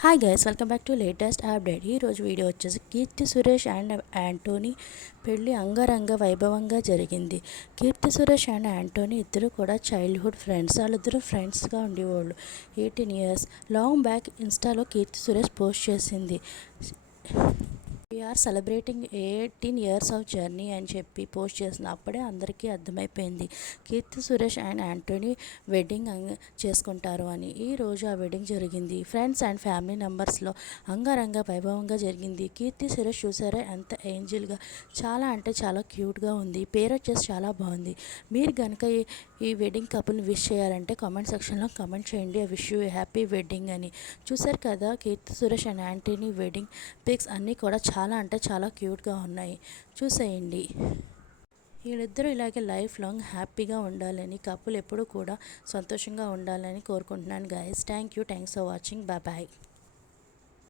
Hi guys, welcome back to latest update. ఈరోజు video వచ్చేసి కీర్తి Suresh and Anthony పెళ్ళి అంగరంగ వైభవంగా జరిగింది. కీర్తి సురేష్ అండ్ యాంటోనీ ఇద్దరు కూడా చైల్డ్హుడ్ ఫ్రెండ్స్. వాళ్ళిద్దరూ ఫ్రెండ్స్గా ఉండేవాళ్ళు. 18 years లాంగ్ బ్యాక్ ఇన్స్టాలో కీర్తి సురేష్ పోస్ట్ చేసింది. We are celebrating 18 years of journey అని చెప్పి పోస్ట్ చేసిన అప్పుడే అందరికీ అర్థమైపోయింది కీర్తి సురేష్ అండ్ యాంటోనీ వెడ్డింగ్ చేసుకుంటారు అని. ఈరోజు ఆ వెడ్డింగ్ జరిగింది. ఫ్రెండ్స్ అండ్ ఫ్యామిలీ మెంబర్స్లో అంగరంగ వైభవంగా జరిగింది. కీర్తి సురేష్ చూసారా ఎంత ఏంజిల్గా, చాలా అంటే చాలా క్యూట్గా ఉంది. పేరు వచ్చేసి చాలా బాగుంది. మీరు కనుక ఈ వెడ్డింగ్ కపుల్ని విష్ చేయాలంటే కామెంట్ సెక్షన్లో కామెంట్ చేయండి. I wish you happy wedding అని. చూసారు కదా Keerthy Suresh and Antony wedding pics అన్నీ కూడా చాలా అంటే చాలా క్యూట్గా ఉన్నాయి. చూసేయండి. వీళ్ళిద్దరూ ఇలాగే లైఫ్ లాంగ్ హ్యాపీగా ఉండాలని, కపుల్ ఎప్పుడూ కూడా సంతోషంగా ఉండాలని కోరుకుంటున్నాను guys. Thanks for watching. Bye.